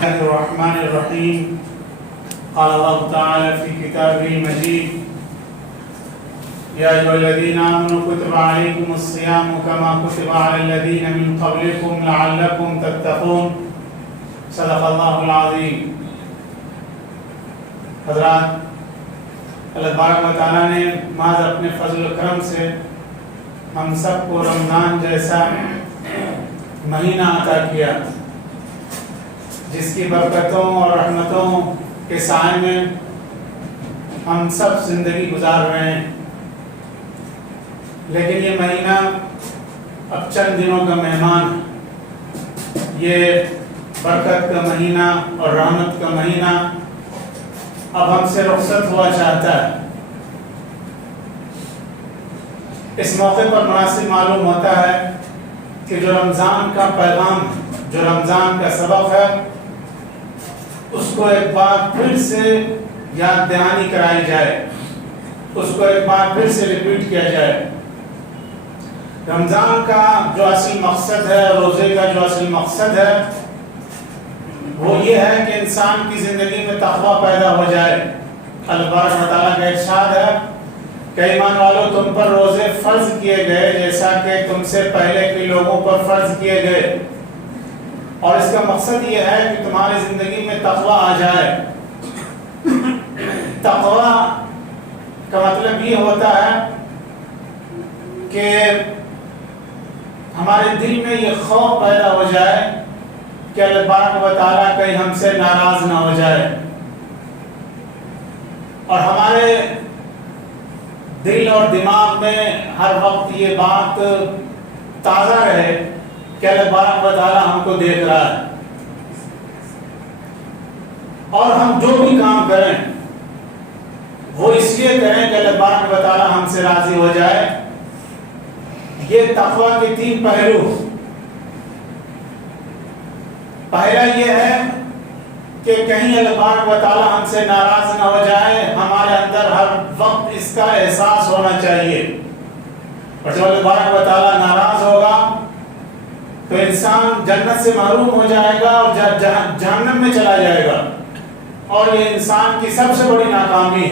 الله الرحمن الرحيم. قال الله تعالى في كتابه المجيد: يا أيها الذين آمنوا كتب عليكم الصيام كما كتب على الذين من قبلكم لعلكم تتقون. صدق الله العظيم. حضرات، اللہ تبارک و تعالیٰ نے محض اپنے فضل و کرم سے ہم سب کو رمضان جیسا مہینہ عطا کیا، جس کی برکتوں اور رحمتوں کے سائے میں ہم سب زندگی گزار رہے ہیں۔ لیکن یہ مہینہ اب چند دنوں کا مہمان ہے۔ یہ برکت کا مہینہ اور رحمت کا مہینہ اب ہم سے رخصت ہوا چاہتا ہے۔ اس موقع پر مناسب معلوم ہوتا ہے کہ جو رمضان کا پیغام، جو رمضان کا سبق ہے، اس کو ایک بار پھر سے یاد دہانی کرائی جائے، اس کو ایک بار پھر سے ریپیٹ کیا جائے۔ رمضان کا جو اصل مقصد ہے، روزے کا جو اصل مقصد ہے، وہ یہ ہے کہ انسان کی زندگی میں تقویٰ پیدا ہو جائے۔ اللہ تعالیٰ کا ارشاد ہے کہ ایمان والو، تم پر روزے فرض کیے گئے جیسا کہ تم سے پہلے کے لوگوں پر فرض کیے گئے، اور اس کا مقصد یہ ہے کہ تمہاری زندگی میں تقویٰ آ جائے۔ تقویٰ کا مطلب یہ ہوتا ہے کہ ہمارے دل میں یہ خوف پیدا ہو جائے کہ اللہ تبارک و تعالیٰ کہیں ہم سے ناراض نہ ہو جائے، اور ہمارے دل اور دماغ میں ہر وقت یہ بات تازہ رہے کہ اللہ تبارک و تعالیٰ ہم کو دیکھ رہا ہے، اور ہم جو بھی کام کریں وہ اس لیے کریں کہ اللہ تبارک و تعالیٰ ہم سے راضی ہو جائے۔ یہ تقویٰ کے تین پہلو۔ پہلا یہ ہے کہ کہیں اللہ تبارک و تعالیٰ ہم سے ناراض نہ ہو جائے، ہمارے اندر ہر وقت اس کا احساس ہونا چاہیے۔ اور جب اللہ تبارک و تعالیٰ ناراض ہوگا تو انسان جنت سے محروم ہو جائے گا اور جہنم میں چلا جائے گا، اور یہ انسان کی سب سے بڑی ناکامی ہے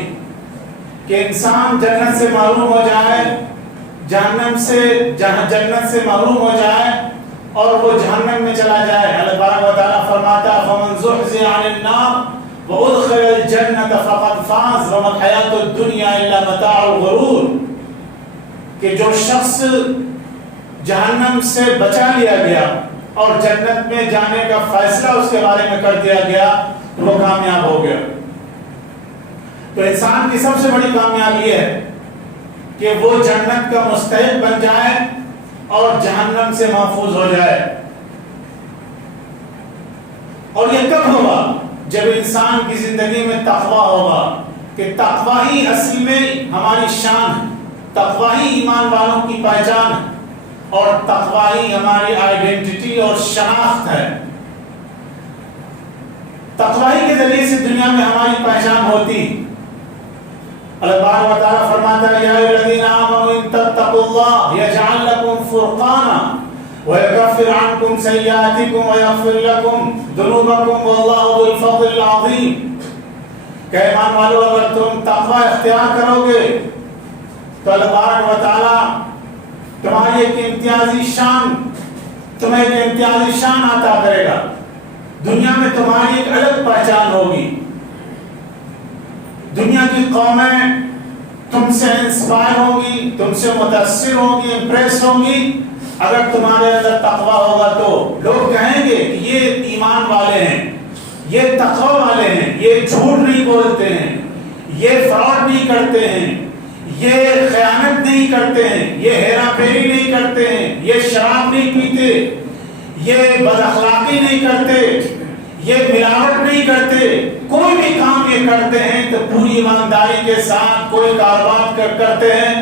کہ انسان جنت سے محروم ہو جائے، جنت سے محروم ہو جائے اور وہ جہنم میں چلا جائے۔ اللہ تبارک و تعالیٰ فرماتا ہے: فَمَنْ زُحْزِحَ عَنِ النَّارِ وَأُدْخِلَ الْجَنَّةَ فَقَدْ فَازَ وَمَا الْحَيَاةُ الدُّنْيَا إِلَّا مَتَاعُ الْغُرُورِ۔ کہ جو شخص جہنم سے بچا لیا گیا اور جنت میں جانے کا فیصلہ اس کے بارے میں کر دیا گیا، وہ کامیاب ہو گیا۔ تو انسان کی سب سے بڑی کامیابی ہے کہ وہ جنت کا مستحق بن جائے اور جہنم سے محفوظ ہو جائے۔ اور یہ کب ہوگا؟ جب انسان کی زندگی میں تقویٰ ہوگا، کہ تقویٰ ہی اصل میں ہماری شان ہے، تقویٰ ہی ایمان والوں کی پہچان ہے، اور تقویٰ ہی ہماری آئیڈینٹی اور شناخت ہے۔ تقویٰ ہی کے ذریعے سے دنیا میں ہماری پہچان ہوتی۔ اللہ تبارک و تعالیٰ فرماتا ہے: یا ایھا الذین آمنوا ان تتقوا اللہ یجعل لکم فرقانا ویکفر عنکم سیئاتکم ویغفر لکم ذنوبکم واللہ ذو الفضل العظیم۔ کہ ایمان والو، اگر تم تقویٰ اختیار کرو گے تو اللہ تبارک و تعالیٰ تمہاری ایک امتیازی شان عطا کرے گا۔ دنیا میں تمہاری ایک الگ پہچان ہوگی۔ دنیا کی قومیں تم سے انسپائر ہوگی، تم سے متاثر ہوگی، امپریس ہوگی۔ اگر تمہارے اندر تقویٰ ہوگا تو لوگ کہیں گے کہ یہ ایمان والے ہیں، یہ تقویٰ والے ہیں، یہ جھوٹ نہیں بولتے ہیں، یہ فراڈ نہیں کرتے ہیں، یہ خیانت نہیں کرتے ہیں، یہ ہیرا پھیری نہیں کرتے ہیں، یہ شراب نہیں پیتے، یہ بد اخلاقی نہیں کرتے، یہ ملاوٹ نہیں کرتے۔ کوئی بھی کام یہ کرتے ہیں تو پوری ایمانداری کے ساتھ، کوئی کاروبار کرتے ہیں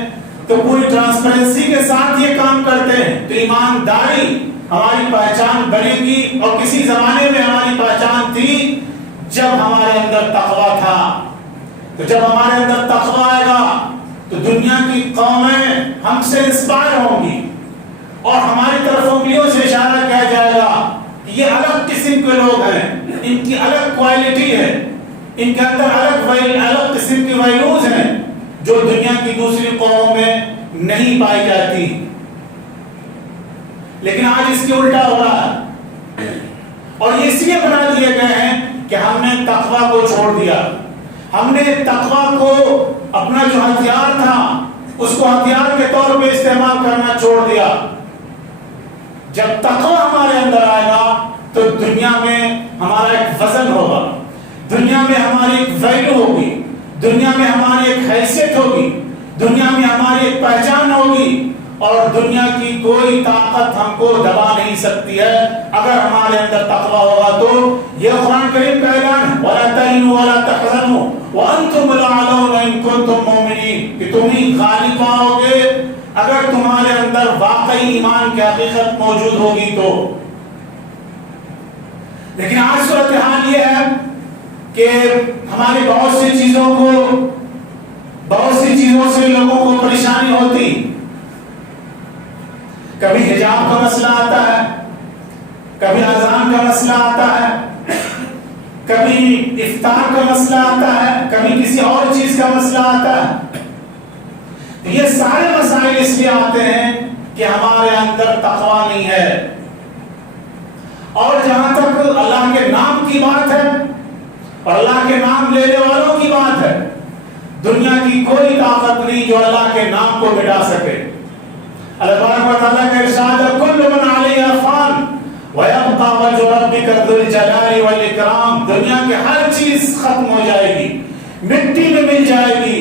تو پوری ٹرانسپیرنسی کے ساتھ یہ کام کرتے ہیں۔ تو ایمانداری ہماری پہچان بنے گی، اور کسی زمانے میں ہماری پہچان تھی جب ہمارے اندر تقویٰ تھا۔ تو جب ہمارے اندر تقویٰ آئے گا تو دنیا کی قومیں ہم سے انسپائر ہوں گی، اور ہماری طرف انگلیوں سے اشارہ کیا جائے گا کہ یہ الگ قسم کے لوگ ہیں، ان کی الگ کوالٹی ہے، ان کے اندر الگ قسم کی ویلوز ہیں جو دنیا کی دوسری قوموں میں نہیں پائی جاتی. لیکن آج اس کے الٹا ہو رہا ہے، اور یہ اس لیے بنا دیے گئے ہیں کہ ہم نے تقویٰ کو چھوڑ دیا. ہم نے تقویٰ کو اپنا جو ہتھیار تھا اس کو ہتھیار کے طور پہ استعمال کرنا چھوڑ دیا. جب تقویٰ ہمارے اندر آئے گا تو دنیا میں ہمارا ایک وزن ہوگا، دنیا میں ہماری ایک ویلیو ہوگی، دنیا میں ہماری ایک حیثیت ہوگی، دنیا میں ہماری ایک پہچان ہوگی، اور دنیا کی کوئی طاقت ہم کو دبا نہیں سکتی ہے اگر ہمارے اندر تقویٰ ہوگا. تو یہ قرآن کریم کا اعلان ہے وَلَا تَهِنُوا وَلَا تَحْزَنُوا وَأَنْتُمُ الْأَعْلَوْنَ إِن كُنتُم مُؤْمِنِينَ، کہ تم ہی غالب پاؤ گے اگر تمہارے اندر واقعی ایمان کی حقیقت موجود ہوگی تو. لیکن آج صورتحال یہ ہے کہ ہماری بہت سی چیزوں سے لوگوں کو پریشانی ہوتی. کبھی حجاب کا مسئلہ آتا ہے، کبھی اذان کا مسئلہ آتا ہے، کبھی افطار کا مسئلہ آتا ہے، کبھی کسی اور چیز کا مسئلہ آتا ہے. یہ سارے مسائل اس لیے آتے ہیں کہ ہمارے اندر تقویٰ نہیں ہے. اور جہاں تک اللہ کے نام کی بات ہے اور اللہ کے نام لینے والوں کی بات ہے، دنیا کی کوئی طاقت نہیں جو اللہ کے نام کو مٹا سکے. اللہ تبارک و تعالیٰ کا ارشاد ہے کل من علیہا فان ویبقى وجہ ربک ذو الجلال والاکرام. دنیا کی ہر چیز ختم ہو جائے گی، مٹی میں مل جائے گی.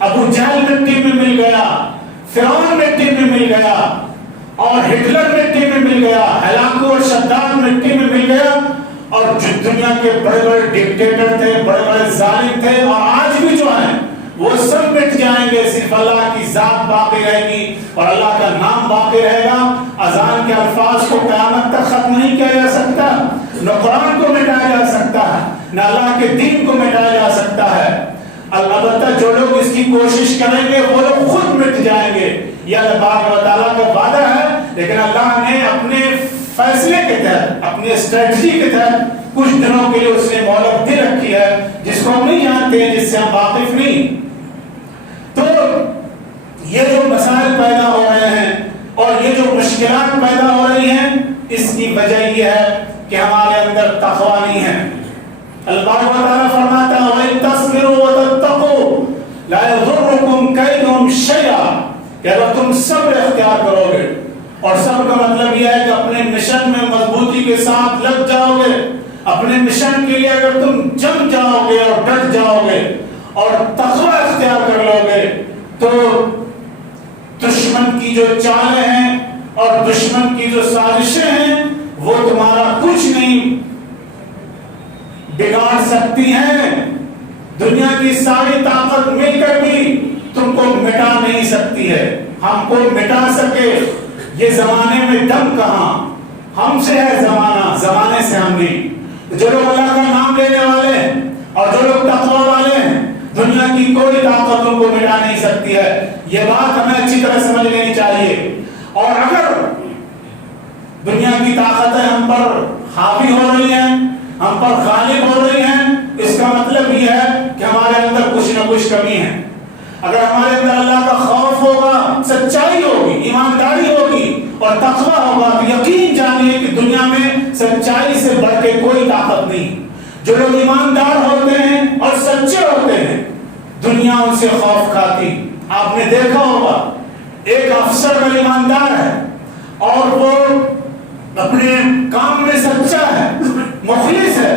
ابو جہل مٹی میں مل گیا، فرعون مٹی میں مل گیا، اور ہٹلر مٹی میں مل گیا، ہلاکو اور شداد مٹی میں مل گیا، اور جو دنیا کے بڑے بڑے ڈکٹیٹر تھے، بڑے بڑے ظالم تھے، اور آج بھی جو ہیں وہ سب مٹ جائیں گے. صرف اللہ کی ذات باقی رہے گی اور اللہ کا نام باقی رہے گا. اذان کے الفاظ کو قیامت تک ختم نہیں کیا جا سکتا، نہ قرآن کو مٹایا جا سکتا ہے، نہ اللہ کے دین کو مٹایا جا سکتا ہے. البتہ جو لوگ اس کی کوشش کریں گے وہ لوگ خود مٹ جائیں گے. یہ اللہ و تعالیٰ کا وعدہ ہے. لیکن اللہ نے اپنے فیصلے کے تحت، اپنی اسٹریٹجی کے تحت کچھ دنوں کے لیے اس نے مہلت دے رکھی ہے جس کو ہم نہیں جانتے، جس سے ہم واقف نہیں. تو یہ جو مسائل پیدا ہو رہے ہیں اور یہ جو مشکلات پیدا ہو رہی ہیں، اس کی وجہ یہ ہے کہ ہمارے اندر تقویٰ نہیں ہے. اللہ تعالیٰ فرماتا ہے وَإِن تَصْبِرُوا وَتَتَّقُوا لَا يَضُرُّكُمْ كَيْدُهُمْ شَيْئًا، کہ اگر تم صبر اختیار کرو گے، اور صبر کا مطلب یہ ہے کہ اپنے مشن میں مضبوطی کے ساتھ لگ جاؤ گے، اپنے مشن کے لیے اگر تم جم جاؤ گے اور ڈٹ جاؤ گے اور تقویٰ اختیار کر لو گے، تو دشمن کی جو چالیں ہیں اور دشمن کی جو سازشیں ہیں وہ تمہارا کچھ نہیں بگاڑ سکتی ہیں. دنیا کی ساری طاقت مل کر بھی تم کو مٹا نہیں سکتی ہے. ہم کو مٹا سکے یہ زمانے میں دم کہاں، ہم سے ہے زمانہ، زمانے سے ہم نہیں. جو لوگ اللہ کا نام لینے والے ہیں اور جو لوگ تقویٰ والے ہیں، دنیا کی کوئی طاقت ان کو مٹا نہیں سکتی ہے. یہ بات ہمیں اچھی طرح سمجھ لینی چاہیے. اور اگر دنیا کی طاقتیں ہم پر حاوی ہو رہی ہیں، ہم پر غالب ہو رہی ہیں، اس کا مطلب یہ ہے کہ ہمارے اندر کچھ نہ کچھ کمی ہے. اگر ہمارے اندر اللہ کا خوف ہوگا، سچائی ہوگی، ایمانداری ہوگی اور تقویٰ ہوگا، تو یقین جانیے کہ دنیا میں سچائی سے بڑھ کے کوئی طاقت نہیں. جو لوگ ایماندار ہوتے ہیں اور سچے ہوتے ہیں، دنیا ان سے خوف کھاتی. آپ نے دیکھا ہوگا ایک افسر اگر ایماندار ہے اور وہ اپنے کام میں سچا ہے، مخلص ہے،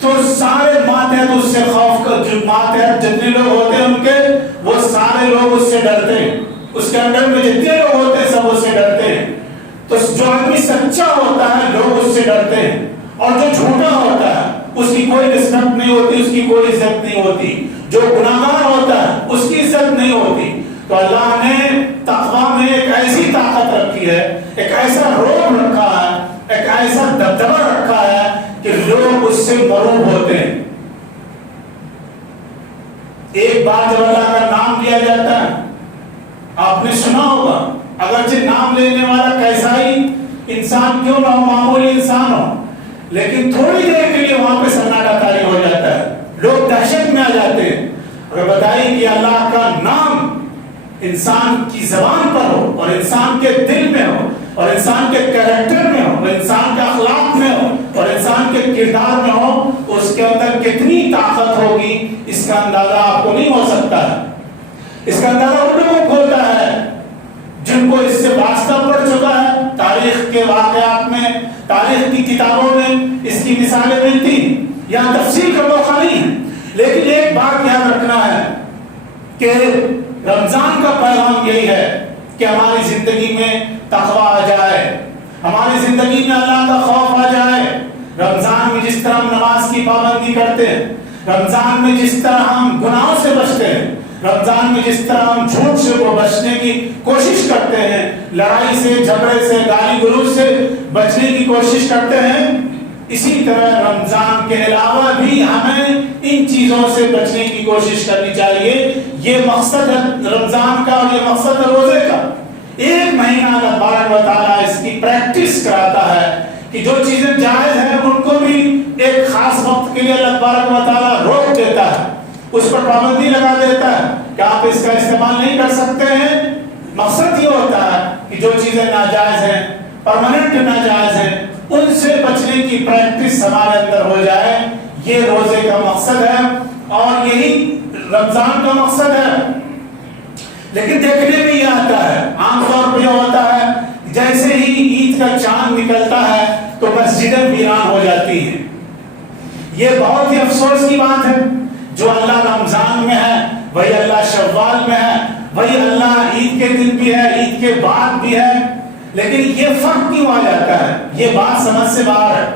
تو سارے ماتحت اس سے خوف کر، جو ماتحت جتنے لوگ ہوتے ہیں ان کے، وہ سارے لوگ اس سے ڈرتے ہیں. اس کے اندر میں جتنے لوگ ہوتے ہیں سب اس سے ڈرتے ہیں. تو جو آدمی سچا ہوتا ہے لوگ اس سے ڈرتے ہیں، اور جو جھوٹا ہوتا ہے اس کی کوئی رسپیکٹ نہیں ہوتی، اس کی کوئی عزت نہیں ہوتی. جو گناہگار ہوتا ہے اس کی عزت نہیں ہوتی. تو اللہ نے تقویٰ میں ایک ایسی طاقت رکھی ہے، ایک ایسا روب رکھا ہے، ایک ایسا دبدبہ رکھا ہے کہ لوگ اس سے مرعوب ہوتے ہیں. ایک بار جب اللہ کا نام لیا جاتا ہے، آپ نے سنا ہوگا، اگرچہ نام لینے والا کیسا ہی انسان کیوں نہ ہو، معمولی انسان ہو، لیکن تھوڑی دیر کے لیے وہاں پہ سناٹا طاری ہو جاتا ہے، لوگ دہشت میں آ جاتے ہیں۔ اگر بتائیں کہ اللہ کا نام انسان کی زبان پر ہو اور انسان کے دل میں ہو اور انسان کے کیریکٹر میں ہو اور انسان کے اخلاق میں ہو اور انسان کے کردار میں ہو، اس کے اندر کتنی طاقت ہوگی اس کا اندازہ آپ کو نہیں ہو سکتا ہے۔ اس کا اندازہ ان لوگوں کو ہوتا ہے جن کو اس سے واسطہ پڑ چکا ہے۔ تاریخ کے واقعات میں، تاریخ کی کتابوں میں اس کی مثالیں ملتی ہیں، یہاں تفصیل کا موقع نہیں ہے، لیکن ایک بات یاد رکھنا ہے کہ رمضان کا پیغام یہی ہے کہ ہماری زندگی میں تقویٰ آ جائے، ہماری زندگی میں اللہ کا خوف آ جائے۔ رمضان میں جس طرح ہم نماز کی پابندی کرتے ہیں، رمضان میں جس طرح ہم گناہوں سے بچتے ہیں، رمضان میں جس طرح ہم جھوٹ سے بچنے کی کوشش کرتے ہیں، لڑائی سے، جھگڑے سے، گالی گلوچ سے بچنے کی کوشش کرتے ہیں، اسی طرح رمضان کے علاوہ بھی ہمیں ان چیزوں سے بچنے کی کوشش کرنی چاہیے۔ یہ مقصد ہے رمضان کا اور یہ مقصد ہے روزے کا۔ ایک مہینہ اللہ تبارک و تعالیٰ اس کی پریکٹس کراتا ہے کہ جو چیزیں جائز ہیں ان کو بھی ایک خاص وقت کے لیے اللہ تبارک و تعالیٰ روک دیتا ہے، اس پر پابندی لگا دیتا ہے کہ آپ اس کا استعمال نہیں کر سکتے ہیں۔ مقصد یہ ہوتا ہے کہ جو چیزیں ناجائز ہیں، پرماننٹ ناجائز ہیں، ان سے بچنے کی پریکٹس ہمارے اندر ہو جائے۔ یہ روزے کا مقصد ہے اور یہی رمضان کا مقصد ہے۔ لیکن دیکھنے میں یہ آتا ہے، عام طور پہ یہ ہوتا ہے جیسے ہی عید کا چاند نکلتا ہے تو مسجدیں ویران ہو جاتی ہیں۔ یہ بہت ہی افسوس کی بات ہے، جو اللہ رمضان میں ہے وہی اللہ شوال میں ہے، وہی اللہ عید کے دن بھی ہے، عید کے بعد بھی ہے، لیکن یہ فرق کیوں آ جاتا ہے؟ یہ بات سمجھ سے باہر ہے۔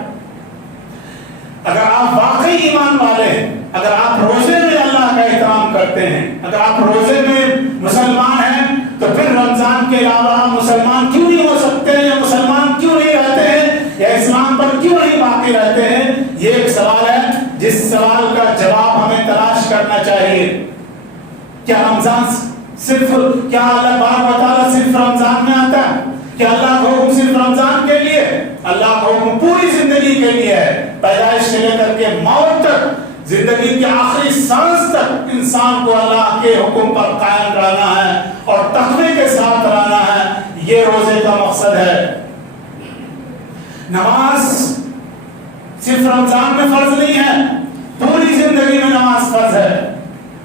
اگر آپ واقعی ایمان والے ہیں، اگر آپ روزے میں اللہ کا احترام کرتے ہیں، اگر آپ روزے میں مسلمان ہیں، تو پھر رمضان کے علاوہ آپ مسلمان کیوں نہیں ہو سکتے ہیں، یا مسلمان کیوں نہیں رہتے ہیں، یا اسلام پر کیوں نہیں باقی رہتے ہیں؟ یہ ایک سوال ہے جس سوال کا جواب ہمیں تلاش کرنا چاہیے۔ کیا رمضان صرف، کیا اللہ تبارک و تعالیٰ صرف رمضان میں آتا ہے؟ کہ اللہ کا حکم صرف رمضان کے لیے؟ اللہ کا حکم پوری زندگی کے لیے ہے، پیدائش سے لے کر کے موت تک، زندگی کی آخری سانس تک انسان کو اللہ کے حکم پر قائم رہنا ہے اور تقوی کے ساتھ رہنا ہے۔ یہ روزے کا مقصد ہے۔ نماز صرف رمضان میں فرض نہیں ہے، پوری زندگی میں نماز فرض ہے۔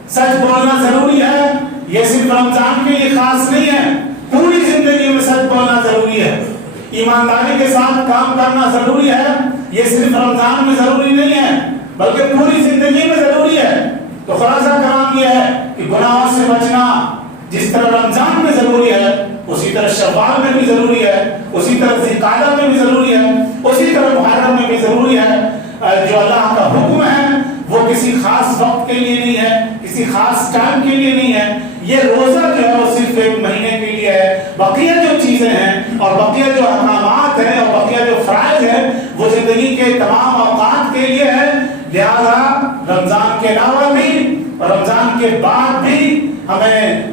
سچ بولنا ضروری ہے، یہ صرف رمضان کے لیے خاص نہیں ہے، پوری زندگی میں سچ بولنا ضروری ہے۔ ایمانداری کے ساتھ کام کرنا ضروری ہے، یہ صرف رمضان میں ضروری نہیں ہے بلکہ پوری زندگی میں ضروری ہے۔ تو خلاصہ کلام یہ ہے کہ گناہوں سے بچنا جس طرح رمضان میں ضروری ہے، اسی طرح شوال میں بھی ضروری ہے، اسی طرح ذوالقعدہ میں بھی ضروری ہے، اسی طرح محرم میں بھی ضروری ہے۔ جو اللہ کا حکم ہے وہ کسی خاص وقت کے لیے نہیں ہے، کسی خاص ٹائم کے لیے نہیں ہے۔ یہ روزہ جو ہے وہ صرف ایک مہینے کے لیے ہے۔ بقیہ جو چیزیں ہیں اور بقیہ جو احکامات ہیں اور بقیہ جو فرائض ہیں وہ زندگی کے تمام اوقات کے لیے ہے۔ لہذا رمضان کے علاوہ بھی اور رمضان کے بعد بھی ہمیں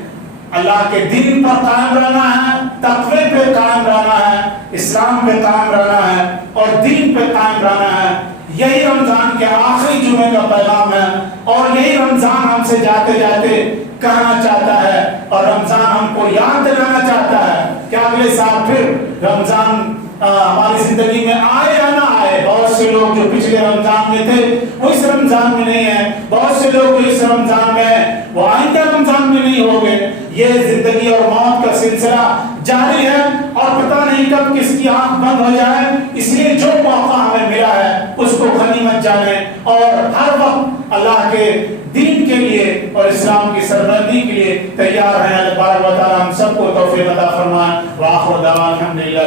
اللہ کے دین پر قائم رہنا ہے، تقوی پہ قائم رہنا ہے، اسلام پہ قائم رہنا ہے اور دین پہ قائم رہنا ہے۔ یہی رمضان کے آخری جمعے کا پیغام ہے اور یہی رمضان ہم سے جاتے جاتے کہنا چاہتا ہے اور رمضان ہم کو یاد دلانا چاہتا ہے کہ اگلے سال پھر رمضان ہماری زندگی میں آئے یا نہ آئے۔ بہت سے لوگ جو پچھلے رمضان میں تھے وہ اس رمضان میں نہیں ہیں، بہت سے لوگ جو اس رمضان میں ہیں وہ آئندہ رمضان میں نہیں ہوں گے۔ یہ زندگی اور موت کا سلسلہ جاری ہے اور پتہ نہیں کب کس کی آنکھ بند ہو جائے، اس لیے جو موقع ہمیں ملا ہے اس کو غنیمت جانیں اور ہر وقت اللہ کے دین کے لیے اور اسلام کی سربلندی کے لیے تیار ہیں۔ اللہ تبارک و تعالی ہم سب کو توفیق عطا فرمائے۔ وآخر دعوانا الحمدللہ۔